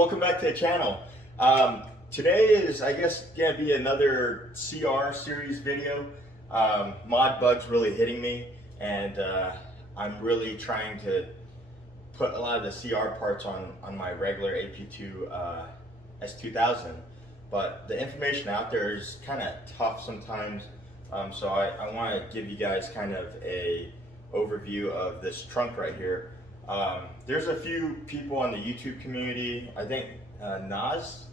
Welcome back to the channel. Today is, I guess, gonna be another CR series video. Mod bugs really hitting me, and I'm really trying to put a lot of the CR parts on my regular AP2 S2000. But the information out there is kind of tough sometimes, so I want to give you guys kind of a overview of this trunk right here. There's a few people on the YouTube community. I think Nas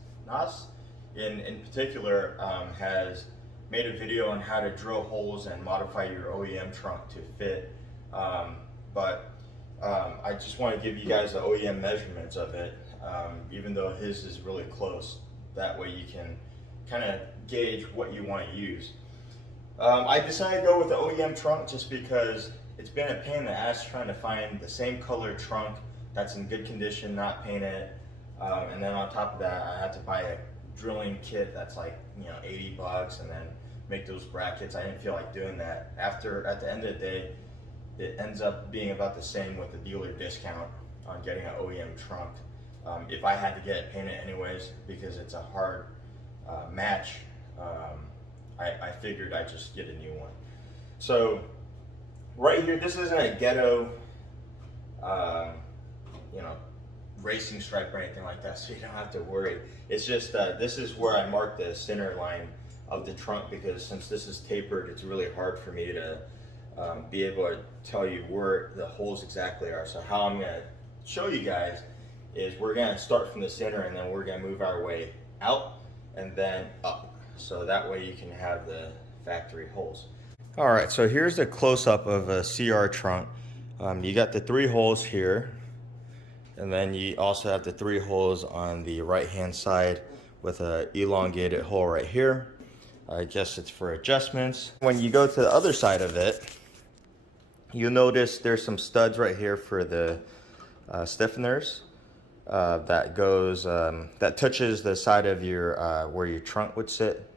in particular has made a video on how to drill holes and modify your OEM trunk to fit. But I just want to give you guys the OEM measurements of it, even though his is really close. That way you can kind of gauge what you want to use. I decided to go with the OEM trunk just because it's been a pain in the ass trying to find the same color trunk that's in good condition, not painted. And then on top of that, I had to buy a drilling kit that's like, $80 and then make those brackets. I didn't feel like doing that. At the end of the day, it ends up being about the same with the dealer discount on getting an OEM trunk. If I had to get it painted anyways, because it's a hard match, I figured I'd just get a new one. So right here, this isn't a ghetto, racing stripe or anything like that, so you don't have to worry. It's just this is where I marked the center line of the trunk, because since this is tapered, it's really hard for me to be able to tell you where the holes exactly are. So how I'm gonna show you guys is we're gonna start from the center and then we're gonna move our way out and then up. So that way you can have the factory holes. All right, so here's the close-up of a CR trunk. You got the 3 holes here, and then you also have the 3 holes on the right-hand side with an elongated hole right here. I guess it's for adjustments. When you go to the other side of it, you'll notice there's some studs right here for the stiffeners that touches the side of your where your trunk would sit,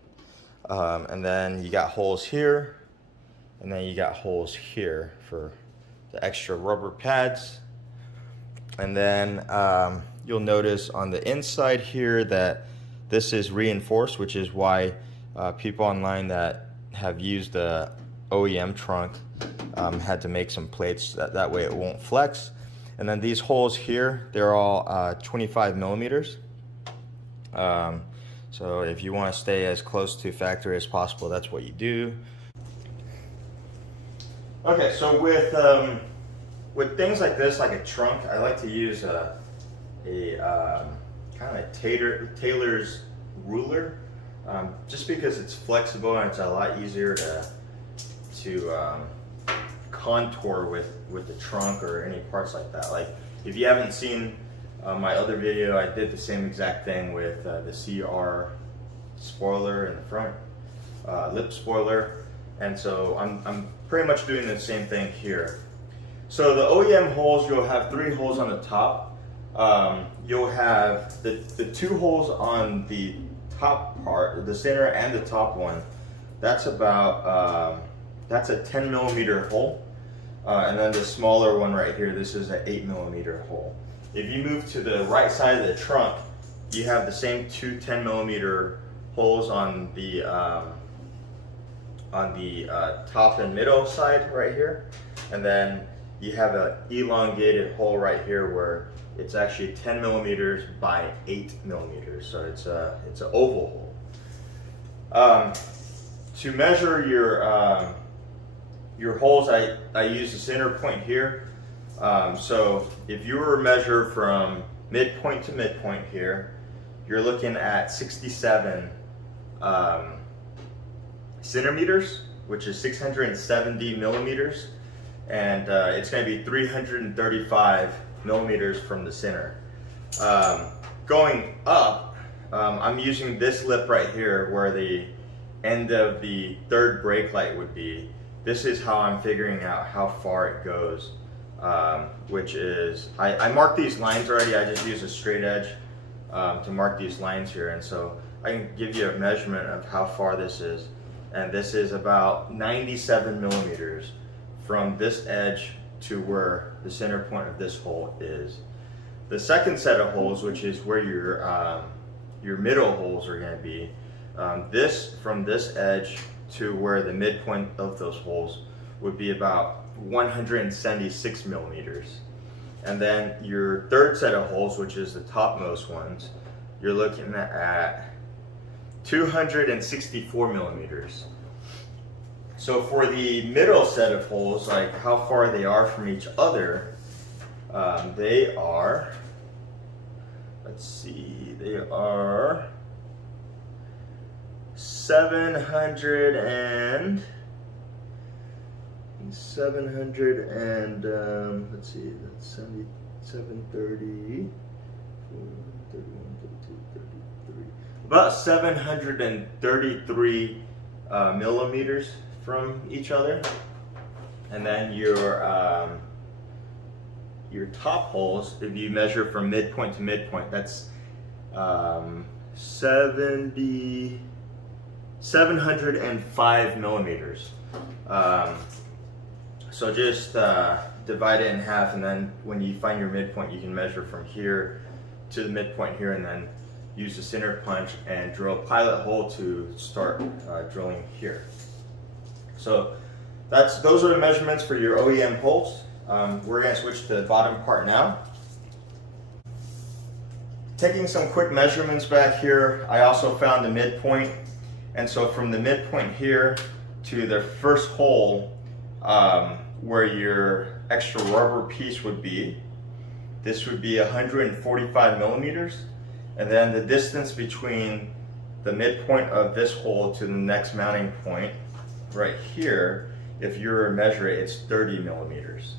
and then you got holes here. And then you got holes here for the extra rubber pads. And then you'll notice on the inside here that this is reinforced, which is why people online that have used the OEM trunk had to make some plates that way it won't flex. And then these holes here, they're all 25 millimeters. So if you want to stay as close to factory as possible, that's what you do. Okay, so with things like this, like a trunk, I like to use a kind of tailor's ruler, just because it's flexible and it's a lot easier to contour with the trunk or any parts like that. Like if you haven't seen my other video, I did the same exact thing with the CR spoiler in the front, lip spoiler. And so I'm pretty much doing the same thing here. So the OEM holes, you'll have 3 holes on the top. You'll have the 2 holes on the top part, the center and the top one. That's about, that's a 10 millimeter hole. And then the smaller one right here, this is an 8 millimeter hole. If you move to the right side of the trunk, you have the same 2 10 millimeter holes on the top and middle side right here, and then you have an elongated hole right here where it's actually 10 millimeters by 8 millimeters, so it's an oval hole. To measure your holes, I use the center point here. So if you were to measure from midpoint to midpoint here, you're looking at 67 centimeters, which is 670 millimeters, and it's going to be 335 millimeters from the center. Going up, I'm using this lip right here where the end of the 3rd brake light would be. This is how I'm figuring out how far it goes, which is, I marked these lines already. I just use a straight edge to mark these lines here, and so I can give you a measurement of how far this is. And this is about 97 millimeters from this edge to where the center point of this hole is. the second set of holes, which is where your middle holes are going to be, this from this edge to where the midpoint of those holes would be about 176 millimeters. And then your third set of holes, which is the topmost ones, you're looking at 264 millimeters. So for the middle set of holes, like how far they are from each other, they are, let's see, they are 700 and let's see, that's 70, 730, 31, 32, 33, about 733 millimeters from each other. And then your top holes, if you measure from midpoint to midpoint, that's 705 millimeters. So just divide it in half, and then when you find your midpoint, you can measure from here to the midpoint here, and then use the center punch and drill a pilot hole to start drilling here. So those are the measurements for your OEM holes. We're going to switch to the bottom part now. Taking some quick measurements back here, I also found the midpoint. And so from the midpoint here to the first hole where your extra rubber piece would be, this would be 145 millimeters. And then the distance between the midpoint of this hole to the next mounting point right here, if you were to measure it, it's 30 millimeters.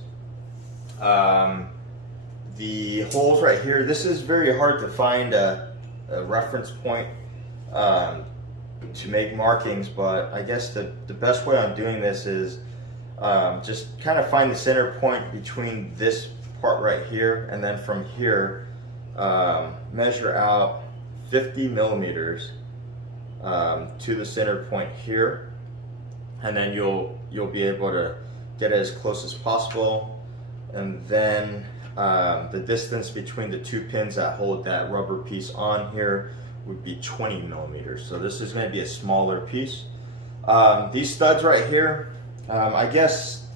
The holes right here, this is very hard to find a reference point to make markings, but I guess the best way I'm doing this is just kind of find the center point between this part right here, and then from here measure out 50 millimeters to the center point here, and then you'll be able to get it as close as possible. And then the distance between the two pins that hold that rubber piece on here would be 20 millimeters. So this is going to be a smaller piece. These studs right here, I guess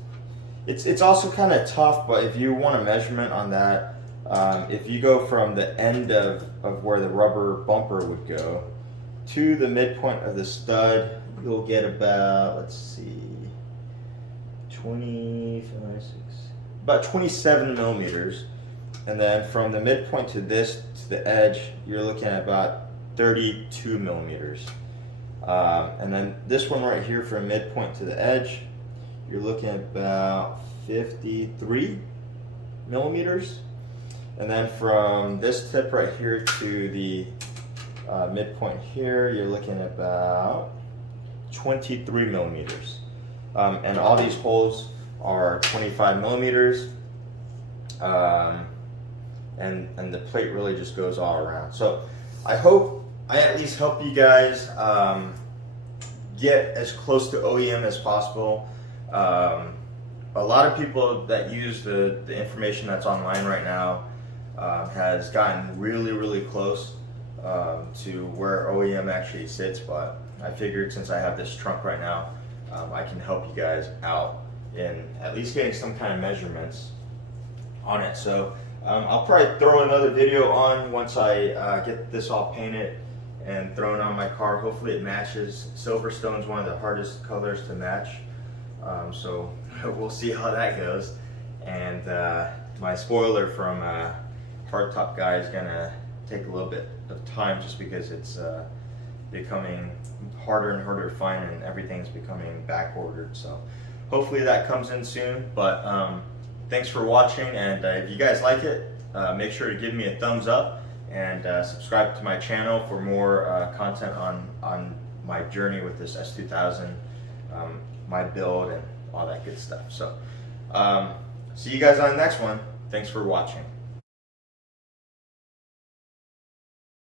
it's also kind of tough, but if you want a measurement on that, if you go from the end of where the rubber bumper would go to the midpoint of the stud, you'll get about, let's see, 27 millimeters. And then from the midpoint to this, to the edge, you're looking at about 32 millimeters. And then this one right here from midpoint to the edge, you're looking at about 53 millimeters. And then from this tip right here to the midpoint here, you're looking at about 23 millimeters. And all these holes are 25 millimeters. And the plate really just goes all around. So I hope I at least help you guys get as close to OEM as possible. A lot of people that use the information that's online right now has gotten really close to where OEM actually sits, but I figured since I have this trunk right now, I can help you guys out in at least getting some kind of measurements on it. So I'll probably throw another video on once I get this all painted and thrown on my car. Hopefully it matches. Silverstone's one of the hardest colors to match, so we'll see how that goes. And my spoiler from Hardtop Guy is gonna take a little bit of time just because it's becoming harder and harder to find, and everything's becoming back ordered. So hopefully that comes in soon. But thanks for watching, and if you guys like it, make sure to give me a thumbs up and subscribe to my channel for more content on my journey with this S2000, my build and all that good stuff. So see you guys on the next one. Thanks for watching.